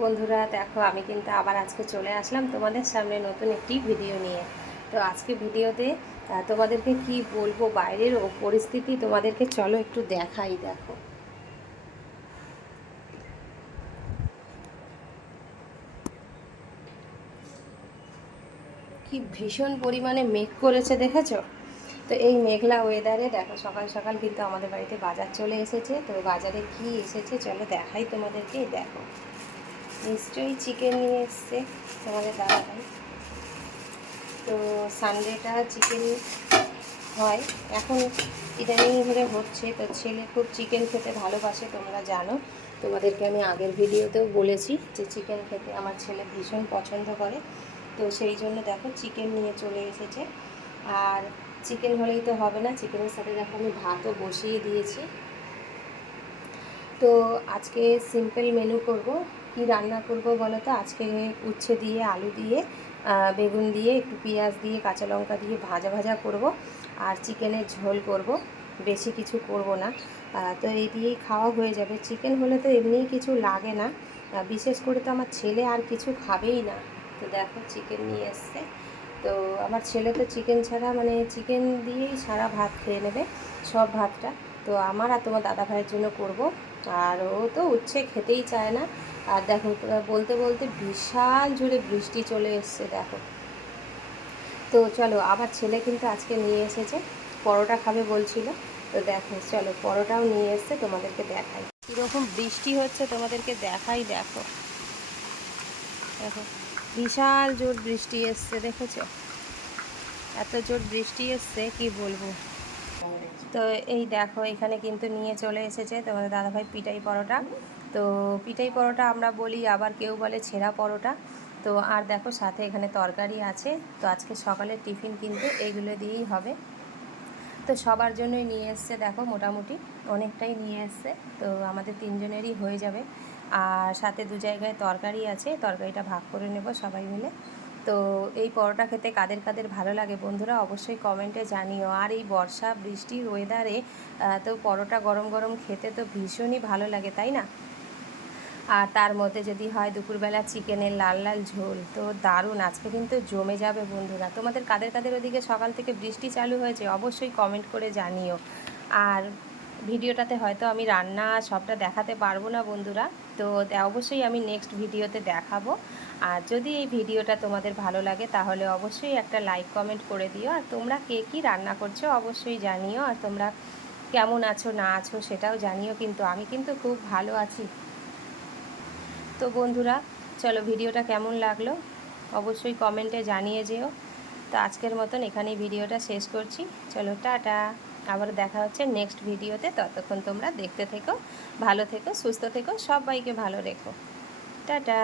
বন্ধুরা দেখো, আমি কিন্তু আবার আজকে চলে আসলাম তোমাদের সামনে নতুন একটি ভিডিও নিয়ে। তো আজকে ভিডিওতে তোমাদেরকে কি বলবো, বাইরের পরিস্থিতি তোমাদেরকে চলো একটু দেখাই। দেখো কি ভীষণ পরিমাণে মেঘ করেছে, দেখেছো? তো এই মেঘলা ওয়েদারে দেখো সকাল সকাল কিন্তু আমাদের বাড়িতে বাজার চলে এসেছে। তো বাজারে কি এসেছে চলো দেখাই তোমাদেরকে। দেখো, নিশ্চয়ই চিকেন নিয়ে এসছে তোমাদের দাদাভাই। তো সানডেটা চিকেন হয় এখন, ইদানিং ধরে হচ্ছে। তো ছেলে খুব চিকেন খেতে ভালোবাসে, তোমরা জানো। তোমাদেরকে আমি আগের ভিডিওতেও বলেছি যে চিকেন খেতে আমার ছেলে ভীষণ পছন্দ করে। তো সেই জন্য দেখো চিকেন নিয়ে চলে এসেছে। আর চিকেন হলেই তো হবে না, চিকেনের সাথে দেখো আমি ভাতও বসিয়ে দিয়েছি। তো আজকে সিম্পল মেনু করব। কি রান্না করব বলো তো? আজকে উচ্ছে দিয়ে, আলু দিয়ে, বেগুন দিয়ে, একটু পেঁয়াজ দিয়ে, কাঁচা লঙ্কা দিয়ে ভাজা ভাজা করব। আর চিকেনের ঝোল করব, বেশি কিছু করব না। তো এই দিয়েই খাওয়া হয়ে যাবে। চিকেন হলে তো এমনিই কিছু লাগে না, বিশেষ করে তো আমার ছেলে আর কিছু খাবেই না। তো দেখো চিকেন নিয়ে এসছে। তো আমার ছেলে তো চিকেন ছাড়া, মানে চিকেন দিয়েই সারা ভাত খেয়ে নেবে, সব ভাতটা। তো আমার আর তোমার দাদা ভাইয়ের জন্য করব। আর ও তো উচ্ছে খেতেই চায় না। আর দেখো, বলতে বলতে বিশাল জোরে বৃষ্টি চলে এসছে দেখো। তো চলো, আবার ছেলে কিন্তু আজকে নিয়ে এসেছে, পরোটা খাবে বলছিল। তো দেখো চলো, পরোটাও নিয়ে এসছে, তোমাদেরকে দেখাই কীরকম বৃষ্টি হচ্ছে, তোমাদেরকে দেখাই। দেখো দেখো, বিশাল জোর বৃষ্টি এসছে, দেখেছো? এত জোর বৃষ্টি এসছে কি বলবো। তো এই দেখো, এখানে কিন্তু নিয়ে চলে এসেছে তোমাদের দাদাভাই পিঠাই পরোটা। তো পিঠাই পরোটা আমরা বলি, আবার কেউ বলে ছেঁড়া পরোটা। তো আর দেখো সাথে এখানে তরকারি আছে। তো আজকে সকালের টিফিন কিন্তু এইগুলো দিয়েই হবে। তো সবার জন্যই নিয়ে এসছে, দেখো মোটামুটি অনেকটাই নিয়ে এসছে। তো আমাদের তিনজনেরই হয়ে যাবে। আর সাথে দু জায়গায় তরকারি আছে, তরকারিটা ভাগ করে নেব সবাই মিলে। তো এই পরোটা খেতে কাদের কাদের ভালো লাগে বন্ধুরা, অবশ্যই কমেন্টে জানিও। আর এই বর্ষা বৃষ্টির ওয়েদারে তো পরোটা গরম গরম খেতে তো ভীষণই ভালো লাগে, তাই না? আর তার মধ্যে যদি হয় দুপুরবেলা চিকেনের লাল লাল ঝোল, তো দারুণ। আজকে কিন্তু জমে যাবে বন্ধুরা। তোমাদের কাদের কাদের ওদিকে সকাল থেকে বৃষ্টি চালু হয়েছে অবশ্যই কমেন্ট করে জানিও। আর ভিডিওটাতে হয়তো আমি রান্না সবটা দেখাতে পারবো না বন্ধুরা, তো অবশ্যই আমি নেক্সট ভিডিওতে দেখাবো। আর যদি এই ভিডিওটা তোমাদের ভালো লাগে তাহলে অবশ্যই একটা লাইক কমেন্ট করে দিও। আর তোমরা কে কী রান্না করছো অবশ্যই জানিও। আর তোমরা কেমন আছো না আছো সেটাও জানিও। কিন্তু আমি কিন্তু খুব ভালো আছি। তো বন্ধুরা চলো, ভিডিওটা কেমন লাগলো অবশ্যই কমেন্টে জানিয়ে যেও। তো আজকের মতন এখানেই ভিডিওটা শেষ করছি। চলো টাটা, আবার দেখা হচ্ছে নেক্সট ভিডিওতে। ততক্ষণ তোমরা দেখতে থেকো, ভালো থেকো, সুস্থ থেকো, সবাইকে ভালো রেখো। টাটা।